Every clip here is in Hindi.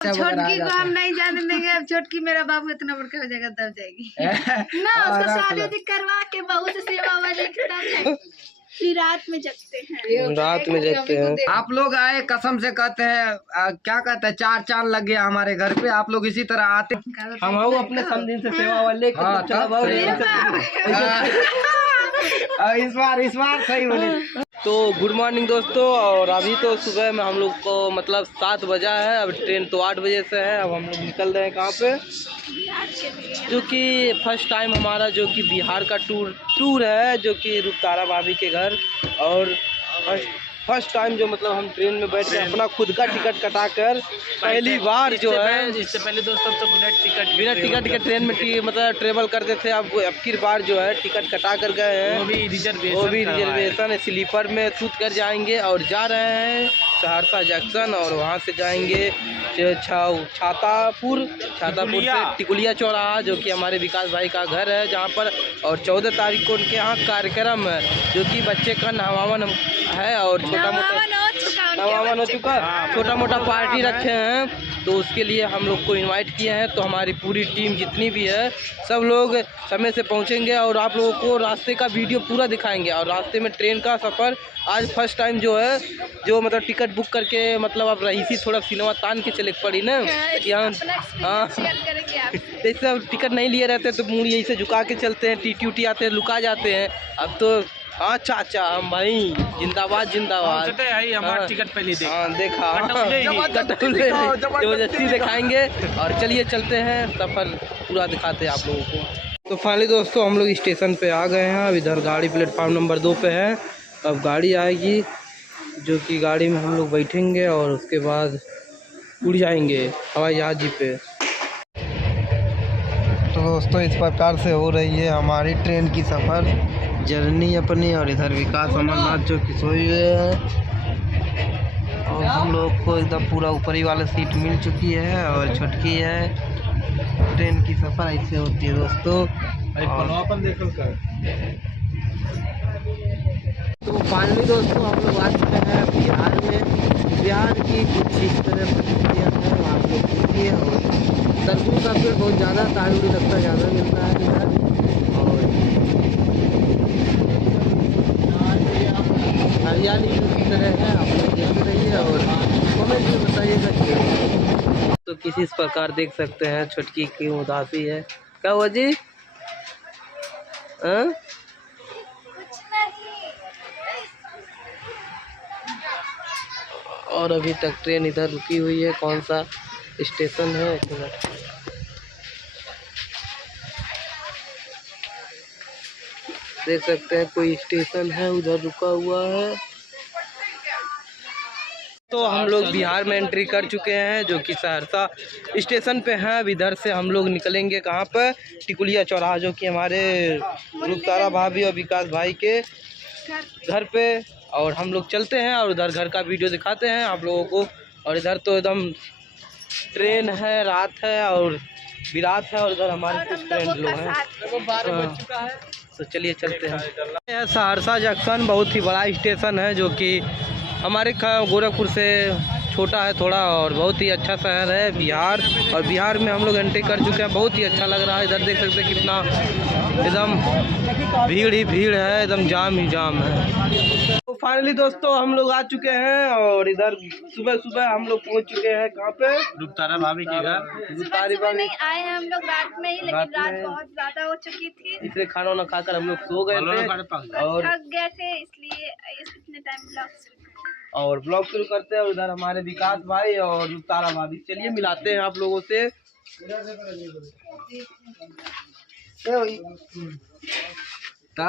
छोटकी को हम नहीं जाने देंगे। अब छोटकी मेरा बाबू इतना बड़का हो जाएगा तब जाएगी ना। उसको शादी करवा के बहू से सेवा वाले फिर रात में जगते हैं। रात में जगते हैं। आप लोग आए कसम से कहते हैं क्या कहते हैं 4 चांद लग गया हमारे घर पे। आप लोग इसी तरह आते हम अपने समझ से सेवा वाले इस बार सही बोले। तो गुड मॉर्निंग दोस्तों। और अभी तो सुबह में हम लोग को मतलब 7 बजा है। अब ट्रेन तो 8 बजे से है। अब हम लोग निकल रहे हैं कहाँ पे, जो कि फर्स्ट टाइम हमारा जो कि बिहार का टूर है, जो कि रूपतारा भाभी के घर। और फर्स्ट टाइम जो मतलब हम ट्रेन में बैठ के अपना खुद का टिकट कटा कर पहली बार जो है, इससे पहले दोस्तों तो बिना टिकट के ट्रेन में मतलब ट्रेवल करते थे। अब की बार जो है टिकट कटा कर गए हैं, वो भी रिजर्वेशन स्लीपर में सूत कर जाएंगे। और जा रहे हैं सहरसा जंक्शन और वहाँ से जाएंगे छातापुर से टिकुलिया चौराहा, जो कि हमारे विकास भाई का घर है जहाँ पर। और 14 तारीख को उनके यहाँ कार्यक्रम है, जो कि बच्चे का नवावन है और नवावन हो चुका, छोटा मोटा पार्टी रखे हैं। तो उसके लिए हम लोग को इनवाइट किए हैं। तो हमारी पूरी टीम जितनी भी है सब लोग समय से पहुंचेंगे और आप लोगों को रास्ते का वीडियो पूरा दिखाएंगे। और रास्ते में ट्रेन का सफ़र आज फर्स्ट टाइम जो है, जो मतलब टिकट बुक करके मतलब अब रही थोड़ा सिनेमा तान के चले पड़ी ना यहाँ। हाँ, जैसे अब टिकट नहीं लिए रहते तो मुँह यही से झुका के चलते हैं, टी आते हैं, लुका जाते हैं। अब तो हाँ चाचा हम भाई जिंदाबाद जिंदाबाद। हमारा टिकट पहले देखा जबरदस्ती दिखाएंगे। और चलिए चलते हैं, सफ़र पूरा दिखाते हैं आप लोगों को। तो फाइनली दोस्तों हम लोग स्टेशन पे आ गए हैं। अब इधर गाड़ी प्लेटफार्म नंबर 2 पे है। अब गाड़ी आएगी, जो कि गाड़ी में हम लोग बैठेंगे और उसके बाद उड़ जाएंगे हवाई जहाज पे। तो दोस्तों इस प्रकार से हो रही है हमारी ट्रेन की सफ़र जर्नी अपनी। और इधर विकास अमरनाथ जो कि सोए हुए हैं। और हम लोग को एकदम पूरा ऊपरी वाला सीट मिल चुकी है और छुटकी है। ट्रेन की सफ़र ऐसे होती है दोस्तों। तो फाइनली दोस्तों हम लोग आ चुके हैं बिहार में। बिहार की कुछ इस तरह परिस्थितियाँ हैं, आप लोग देखिए। और तरबूज का पेड़ बहुत ज़्यादा ताड़ी लगता ज़्यादा मिलता है इधर। और हरियाली इस तरह है, आप लोग देख रही है। और कमेंट में बताइएगा। तो किसी इस प्रकार देख सकते हैं छुटकी की उदासी है। क्या हुआ जी? और अभी तक ट्रेन इधर रुकी हुई है। कौन सा स्टेशन है? देख सकते हैं कोई स्टेशन है उधर रुका हुआ है। तो हम लोग बिहार में एंट्री कर चुके हैं, जो कि सहरसा स्टेशन पे हैं। अब इधर से हम लोग निकलेंगे कहाँ पर, टिकुलिया चौराहा, जो कि हमारे रूपतारा भाभी और विकास भाई के घर पे। और हम लोग चलते हैं और उधर घर का वीडियो दिखाते हैं आप लोगों को। और इधर तो एकदम ट्रेन है, रात है और विराट है। और इधर हमारे कुछ फ्रेंड लोग हैं। तो चलिए चलते हैं। सहरसा जंक्शन बहुत ही बड़ा स्टेशन है, जो कि हमारे गोरखपुर से छोटा है थोड़ा। और बहुत ही अच्छा शहर है बिहार। और बिहार में हम लोग एंट्री कर चुके हैं। बहुत ही अच्छा लग रहा है। इधर देख सकते हैं कितना एकदम भीड़ ही भीड़ है, एकदम जाम ही जाम है। तो फाइनली दोस्तों हम लोग आ चुके हैं। और इधर सुबह सुबह हम लोग पहुंच चुके हैं कहाँ पे, रूपतारा भाभी के घर। सुबह नहीं आए हैं हम लोग रात में ही, लेकिन रात बहुत ज्यादा हो चुकी थी, इसलिए खाना वाना खाकर हम लोग सो गए थे और थक गए थे, इसलिए इतने टाइम और ब्लॉग शुरू करते हैं। उधर हमारे विकास भाई और रूपतारा भाभी, चलिए मिलाते हैं आप लोगों से।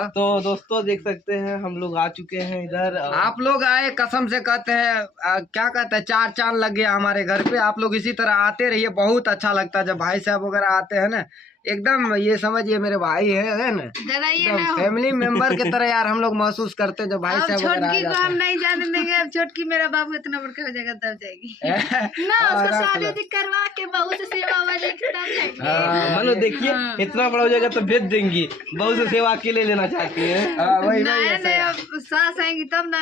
तो दोस्तों देख सकते हैं हम लोग आ चुके हैं इधर। आप लोग आए कसम से कहते हैं क्या कहते हैं 4 चांद लग गया हमारे घर पे। आप लोग इसी तरह आते रहिए, बहुत अच्छा लगता है जब भाई साहब वगैरह आते हैं ना। एकदम ये समझिए मेरे भाई है ना, एकदम फैमिली मेंबर की तरह यार हम लोग महसूस करते हैं जब भाई साहब वगैरह आ जाते हैं। हम नहीं जाने देंगे। अब छोटकी मेरा बाबू इतना बड़का हो जाएगा तब जाएगी ना। उसको शादी करवा के बहू से सेवा वाले कितना जाएंगे। मानो देखिए इतना बड़ा हो जाएगा तो भेज देंगी, बहुत से सेवा अकेले लेना चाहती है। वही नहीं वही नहीं, अब सास आएंगी तब ना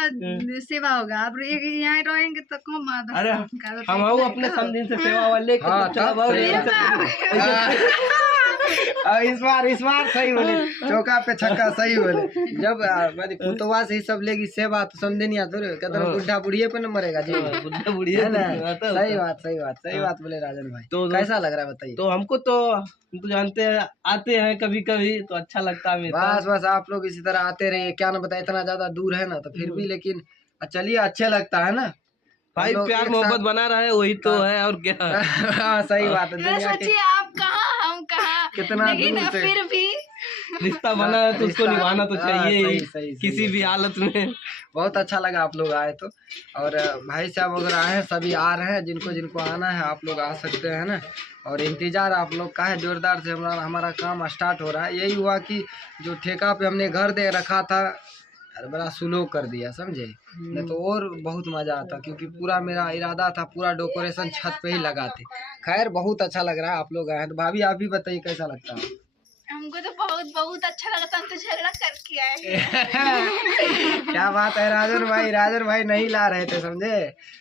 सेवा होगा। अब यहाँ रहेंगे तो कम आदत। अरे हम आओ अपने समझ से सेवा वाले चलो भाव इस बार सही बोले, चौका पे छक्का सही बोले। जब पुतवा से ही सब लेगी सेवा तो समझे नहीं आते कहते बुढ़ा बुढ़िए पे न मरेगा जी, बुढ़ा बुढ़िया है ना। सही बात बोले राजन भाई। तो कैसा लग रहा है बताइए। तो हमको तो हम तो जानते हैं, आते हैं कभी कभी तो अच्छा लगता है। बस आप लोग इसी तरह आते रहिए। क्या ना बताए, इतना ज्यादा दूर है ना तो फिर भी, लेकिन चलिए अच्छे लगता है ना भाई, प्यार मोहब्बत बना रहा है वही तो है और क्या। हाँ सही बात है। दुनिया के सोचिए आप कहाँ हम कहाँ, कितना लेकिन दूर से फिर भी रिश्ता बना है तो उसको निभाना तो चाहिए ही, सही किसी भी हालत में। बहुत अच्छा लगा आप लोग आए तो। और भाई साहब वगैरह आए हैं, सभी आ रहे हैं। जिनको आना है आप लोग आ सकते हैं ना। और इंतजार आप लोग का है जोरदार से। हमारा काम स्टार्ट हो रहा है। यही हुआ कि जो ठेका पे हमने घर दे रखा था बड़ा स्लो कर दिया, समझे। नहीं तो और बहुत मजा आता, क्योंकि पूरा मेरा इरादा था पूरा डेकोरेशन छत पे ही लगाते। खैर बहुत अच्छा लग रहा है आप लोग आए हैं तो। भाभी आप भी बताइए कैसा लगता है। हमको तो बहुत अच्छा लगा था। हम तो झगड़ा करके आए। क्या बात है राजन भाई नहीं ला रहे थे, समझे।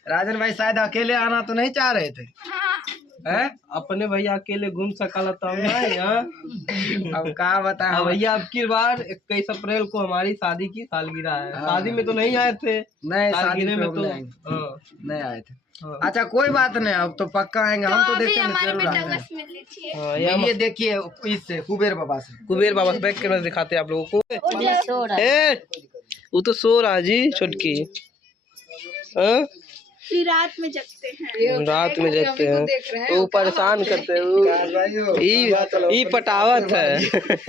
राजन भाई शायद अकेले आना तो नहीं चाह रहे थे। हैं? अपने भैया अकेले घूम सकल तो अब कहा बताएं भैया। अब की बार 21 अप्रैल को हमारी शादी की सालगिरह है। शादी में तो नहीं आए थे, नहीं शादी सालगिरह में तो नहीं आए थे। अच्छा कोई बात नहीं, अब तो पक्का आएंगे। हम तो देखते हैं जरूर आएंगे। मिल लीजिए। ये देखिए इससे कुबेर बाबा से बैक कैमरा दिखाते हैं आप लोगों को। वो तो सो रहा जी छुटकी। फिर रात में जगते हैं। रात में जगते हैं तो परेशान करते हैं। ये पटावत है।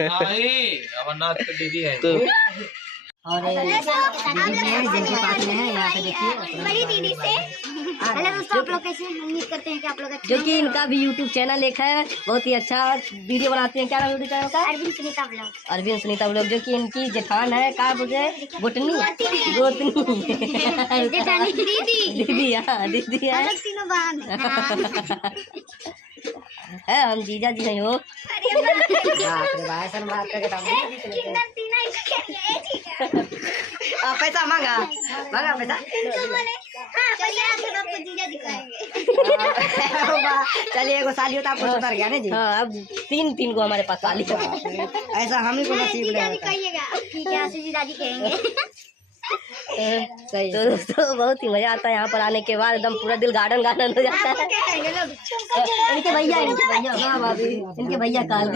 अमरनाथ की दीदी है तो और जिनके पास में है यहाँ पे देखिए बड़ी दीदी से हेलो दोस्तों, आप लोग कैसे हैं? उम्मीद करते हैं कि आप लोग अच्छे जो कि इनका भी YouTube चैनल एक है, बहुत ही अच्छा वीडियो बनाते हैं। क्या नाम यूट्यूब चैनल का? अरविंद सुनीता ब्लॉग। जो कि इनकी जेठान है, क्या बोलते हैं, गोतनी दीदी। हाँ दीदी है। है हम जीजा जी हैं वो। पैसा मांगा पैसा। चलिए एगो साली होता आपको सुधर गया ना जी। हाँ अब तीन को हमारे पास साली है। ऐसा हम ही को नसीब सही। तो दोस्तों बहुत ही मजा आता है यहाँ पर आने के बाद। एकदम पूरा दिल गार्डन हो जाता है। इनके भैया इनके भैया काल